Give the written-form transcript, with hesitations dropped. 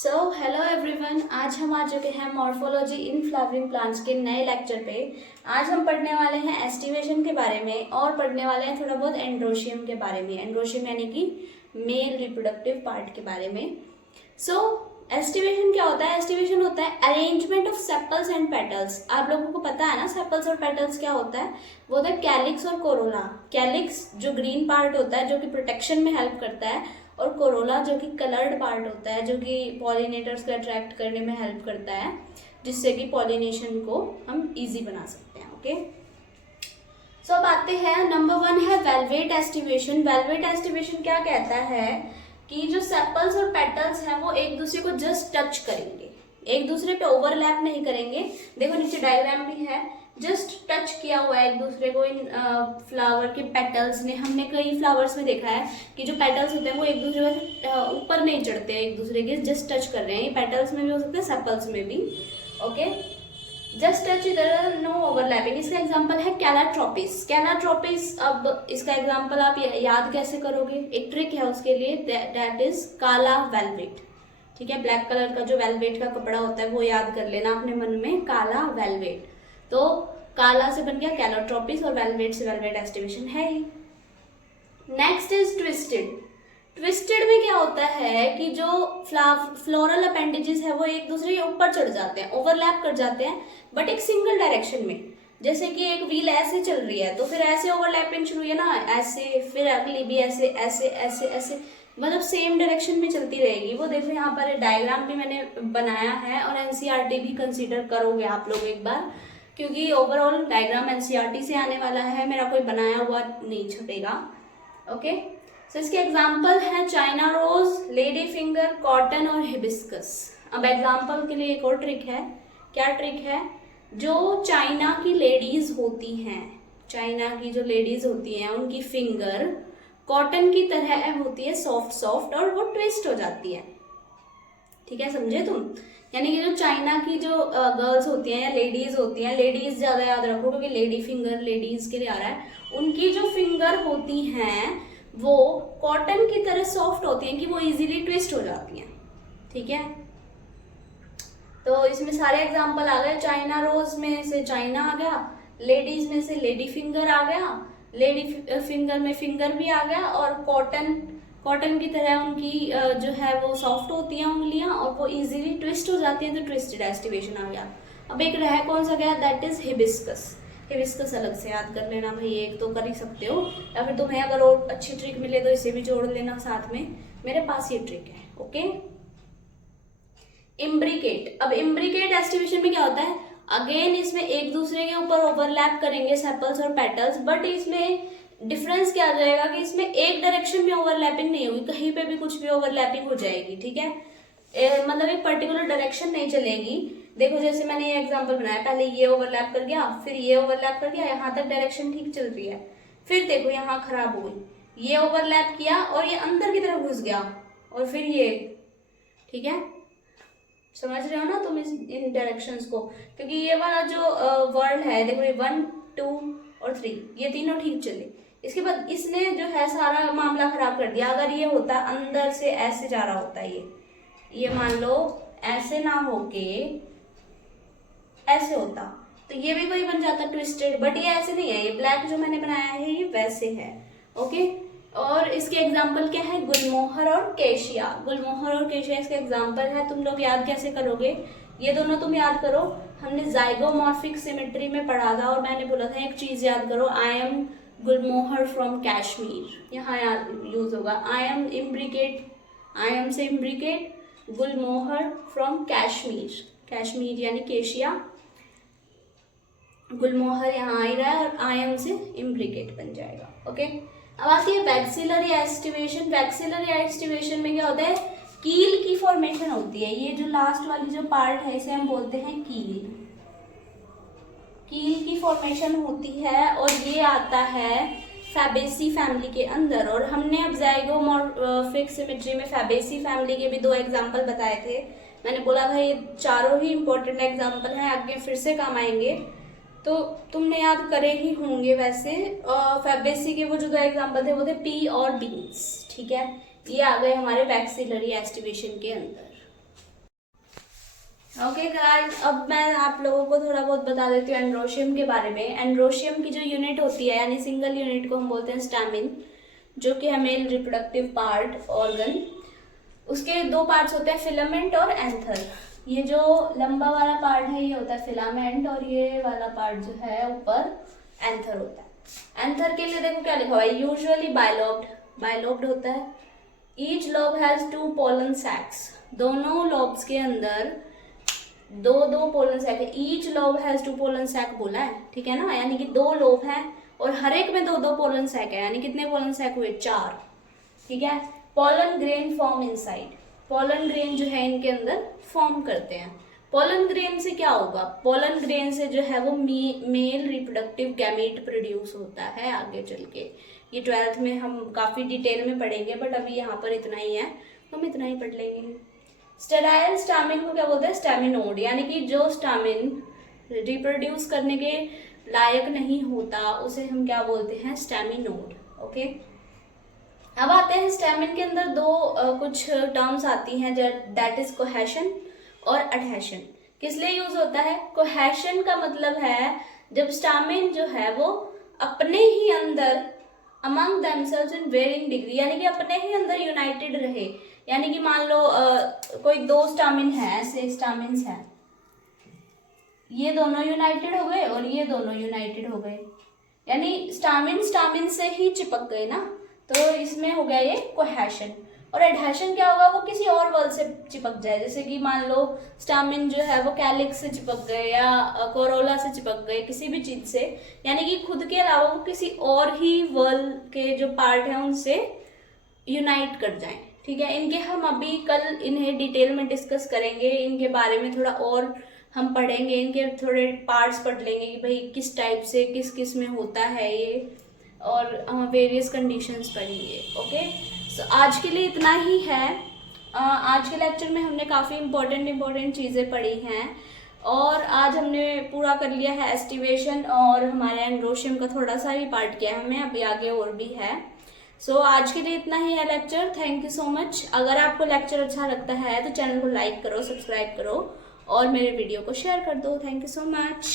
Hello everyone, आज हम आ चुके हैं मॉर्फोलॉजी इन फ्लावरिंग प्लांट्स के नए लेक्चर पे। आज हम पढ़ने वाले हैं एस्टिवेशन के बारे में और पढ़ने वाले हैं थोड़ा बहुत एंड्रोशियम के बारे में। एंड्रोशियम यानी कि मेल रिप्रोडक्टिव पार्ट के बारे में। एस्टिवेशन क्या होता है? एस्टिवेशन होता है arrangement of sepals and petals. आप लोगों को पता है ना सेपल्स और पेटल्स क्या होता है? वो होता है कैलिक्स और कोरोला। कैलिक्स जो ग्रीन पार्ट होता है जो कि प्रोटेक्शन में हेल्प करता है, और कोरोला जो कि कलर्ड पार्ट होता है जो कि पॉलिनेटर्स को अट्रैक्ट करने में हेल्प करता है, जिससे कि पॉलिनेशन को हम इजी बना सकते हैं। ओके, अब आते हैं, नंबर 1 है वेलवेट एस्टिवेशन। वेलवेट एस्टिवेशन क्या कहता है कि जो सेपल्स और पेटल्स हैं वो एक दूसरे को जस्ट टच करेंगे, एक दूसरे पे ओवरलैप नहीं करेंगे। देखो नीचे डायग्राम भी है, जस्ट टच किया हुआ है एक दूसरे को। इन फ्लावर के पेटल्स ने, हमने कई फ्लावर्स में देखा है कि जो पेटल्स होते हैं वो एक दूसरे के ऊपर नहीं चढ़ते, एक दूसरे के जस्ट टच कर रहे हैं। ये पेटल्स में भी हो सकते हैं, सेपल्स में भी। ओके, जस्ट टच, इधर नो ओवरलैपिंग। इसका एग्जांपल है कैलाट्रोपिस। कैलाट्रोपिस, अब इसका एग्जांपल आप याद कैसे करोगे? एक ट्रिक है उसके लिए, दैट इज काला वेलवेट। ठीक है, ब्लैक कलर का जो वेलवेट का कपड़ा होता है वो याद कर लेना अपने मन में, काला वेलवेट। तो काला से बन गया कैलाट्रोपिस और वेलवेट से वेलवेट एस्टिवेशन है ही। Next is twisted. ट्विस्टेड में क्या होता है कि जो फ्लोरल अपेंडेजेस है वो एक दूसरे के ऊपर चढ़ जाते हैं, ओवरलैप कर जाते हैं, बट एक सिंगल डायरेक्शन में। जैसे कि एक व्हील ऐसे चल रही है तो फिर ऐसे ओवरलैपिंग शुरू है ना, ऐसे, फिर अगली भी ऐसे ऐसे ऐसे ऐसे, मतलब सेम डायरेक्शन में चलती रहेगी। वो देखो यहाँ पर डायग्राम भी मैंने बनाया है, और एनसीईआरटी भी कंसीडर करोगे आप लोग एक बार, क्योंकि ओवरऑल डायग्राम एनसीईआरटी से आने वाला है, मेरा कोई बनाया हुआ नहीं छपेगा। ओके, इसके एग्जाम्पल हैं china rose, lady finger, cotton और हिबिस्कस। अब एग्जाम्पल के लिए एक और ट्रिक है। क्या ट्रिक है? जो चाइना की लेडीज होती हैं, चाइना की जो लेडीज होती हैं उनकी फिंगर कॉटन की तरह होती है, सॉफ्ट सॉफ्ट, और वो ट्विस्ट हो जाती है। ठीक है, समझे तुम? यानी कि जो चाइना की जो गर्ल्स होती हैं या लेडीज होती हैं, लेडीज ज्यादा याद रखो क्योंकि लेडी फिंगर लेडीज के लिए आ रहा है, उनकी जो फिंगर होती हैं वो कॉटन की तरह सॉफ्ट होती हैं कि वो इजीली ट्विस्ट हो जाती हैं। ठीक है, तो इसमें सारे एग्जांपल आ गए। चाइना रोज में से चाइना आ गया, लेडीज में से लेडी फिंगर आ गया, लेडी फिंगर में फिंगर भी आ गया, और कॉटन की तरह उनकी जो है वो सॉफ्ट होती हैं उंगलियां, और वो इजीली ट्विस्ट हो जाती हैं, तो ट्विस्टेड एस्टिवेशन आ गया। अब एक रहा कौन सा गया, दैट इज हिबिस्कस। हिबिस्कस अलग से याद कर लेना भाई, एक तो कर ही सकते हो, या फिर तुम्हें अगर और अच्छी ट्रिक मिले तो इसे भी जोड़ लेना साथ में। मेरे पास ये ट्रिक है। Okay, imbricate. अब इम्ब्रिकेट एस्टिवेशन में क्या होता है? अगेन इसमें एक दूसरे के ऊपर ओवरलैप करेंगे सेपल्स और पेटल्स, बट इसमें डिफरेंस क्या आ जाएगा कि इसमें एक डायरेक्शन में ओवरलैपिंग नहीं होगी, कहीं पे भी कुछ भी ओवरलैपिंग हो जाएगी। ठीक है, मतलब एक पर्टिकुलर डायरेक्शन नहीं चलेगी। देखो जैसे मैंने ये एग्जांपल बनाया, पहले ये ओवरलैप कर गया, फिर ये ओवरलैप कर गया, यहाँ तक डायरेक्शन ठीक चल रही है, फिर देखो यहाँ खराब हो गई, ये ओवरलैप किया और ये अंदर की तरफ घुस गया, और फिर ये। ठीक है, समझ रहे हो ना तुम इन डायरेक्शंस को? क्योंकि ये वाला जो वर्ड है, देखो ये 1, 2 और 3, ये तीनों ठीक चले, इसके बाद इसने जो है सारा मामला खराब कर दिया। अगर ये होता अंदर से ऐसे जा रहा होता, ये मान लो ऐसे ना होके ऐसे होता, तो ये भी कोई बन जाता ट्विस्टेड, बट ये ऐसे नहीं है, ये ब्लैक जो मैंने बनाया है ये वैसे है। ओके, और इसके एग्जाम्पल क्या है? गुलमोहर और केशिया। गुलमोहर और केशिया इसके एग्जाम्पल है। तुम लोग याद कैसे करोगे? ये दोनों तुम याद करो, हमने जाइगोमॉर्फिक सिमेट्री में पढ़ा था, और मैंने बोला था एक चीज याद करो, I am Gulmohar from Kashmir, यहाँ याद यूज होगा। I am imbricate, I am से imbricate, Gulmohar from Kashmir, Kashmir यानी केशिया, गुलमोहर यहाँ आ ही रहा है, और आई एम से इम्ब्रिकेट बन जाएगा। ओके, अब आती है वैक्सिलरी एस्टिवेशन। वैक्सिलरी एस्टिवेशन में क्या होता है? कील की फॉर्मेशन होती है। ये जो लास्ट वाली जो पार्ट है इसे हम बोलते हैं कील। कील की फॉर्मेशन होती है, और ये आता है फैबेसी फैमिली के अंदर। और हमने अब जाइगोमॉर्फिक सिमेट्री में फैबेसी फैमिली के भी 2 एग्जाम्पल बताए थे। मैंने बोला था ये चारों ही इंपॉर्टेंट एग्जाम्पल हैं, आगे फिर से काम आएंगे, तो तुमने याद करे ही होंगे वैसे। फैबेसी के वो जो 2 एग्जाम्पल थे वो थे पी और बीन्स। ठीक है, ये आ गए हमारे वैक्सिलरी एस्टिवेशन के अंदर। ओके गाइस, अब मैं आप लोगों को थोड़ा बहुत बता देती हूँ एंड्रोशियम के बारे में। एंड्रोशियम की जो यूनिट होती है, यानी सिंगल यूनिट को हम बोलते हैं स्टैमिन, जो कि है मेल रिप्रोडक्टिव पार्ट ऑर्गन। उसके दो पार्ट्स होते हैं, फिलामेंट और एंथर। ये जो लंबा वाला पार्ट है ये होता है फिलामेंट, और ये वाला पार्ट जो है ऊपर एंथर होता है। एंथर के लिए देखो क्या लिखा हुआ है, यूजुअली बाइलोब्ड, बाइलोब्ड होता है। Each lobe has 2 pollen sacs, दोनों लोब्स के अंदर दो दो पोलन सैक है। Each lobe has 2 pollen sac बोला है, ठीक है ना, यानी कि 2 लोब हैं और हर एक में 2 पोलन सैक है, यानी कितने पोलन सैक हुए, 4, ठीक है। Pollen grain form inside, pollen grain जो है इनके अंदर फॉर्म करते हैं। पोलन ग्रेन से क्या होगा, पोलन ग्रेन से जो है वो मेल रिप्रोडक्टिव गैमीट प्रोड्यूस होता है आगे चल के। ये 12th में हम काफी डिटेल में पढ़ेंगे, बट अभी यहाँ पर इतना ही है, हम इतना ही पढ़ लेंगे। स्टेराइल स्टामिन को क्या बोलते हैं, स्टैमिनोड, यानी कि जो स्टामिन रिप्रोड्यूस करने के लायक नहीं होता उसे हम क्या बोलते हैं, स्टैमिनोड। ओके, अब आते हैं स्टैमिन के अंदर कुछ टर्म्स आती हैं, दैट इज कोहेशन और अडहेशन। किस लिए यूज होता है, कोहेशन का मतलब है जब स्टामिन जो है वो अपने ही अंदर among themselves in varying degree, यानी कि अपने ही अंदर यूनाइटेड रहे। यानी कि मान लो कोई 2 स्टामिन है, ऐसे स्टामिन्स हैं, ये दोनों यूनाइटेड हो गए और ये दोनों यूनाइटेड हो गए, यानी स्टामिन स्टामिन से ही चिपक गए ना, तो इसमें हो गया ये कोहेशन। और एडहेशन क्या होगा, वो किसी और वल से चिपक जाए, जैसे कि मान लो स्टामिन जो है वो कैलिक्स से चिपक गए या कोरोला से चिपक गए, किसी भी चीज से, यानी कि खुद के अलावा वो किसी और ही वल के जो पार्ट है उनसे यूनाइट कर जाएं, ठीक है। इनके हम अभी कल इन्हें डिटेल में डिस्कस करेंगे, इनके बारे में थोड़ा और हम पढ़ेंगे, इनके थोड़े पार्ट्स पढ़ लेंगे कि भाई किस टाइप से किस किस में होता है ये, और वेरियस कंडीशंस पढ़ेंगे। ओके, सो आज के लिए इतना ही है। आज के लेक्चर में हमने काफ़ी इंपॉर्टेंट चीज़ें पढ़ी हैं, और आज हमने पूरा कर लिया है एस्टिवेशन और हमारे एंड्रोशियम का थोड़ा सा ही पार्ट किया है हमें, अभी आगे और भी है। सो आज के लिए इतना ही है lecture. Thank you so much. अगर आपको लेक्चर अच्छा लगता है तो चैनल को लाइक करो, सब्सक्राइब करो और मेरे वीडियो को शेयर कर दो। Thank you so much.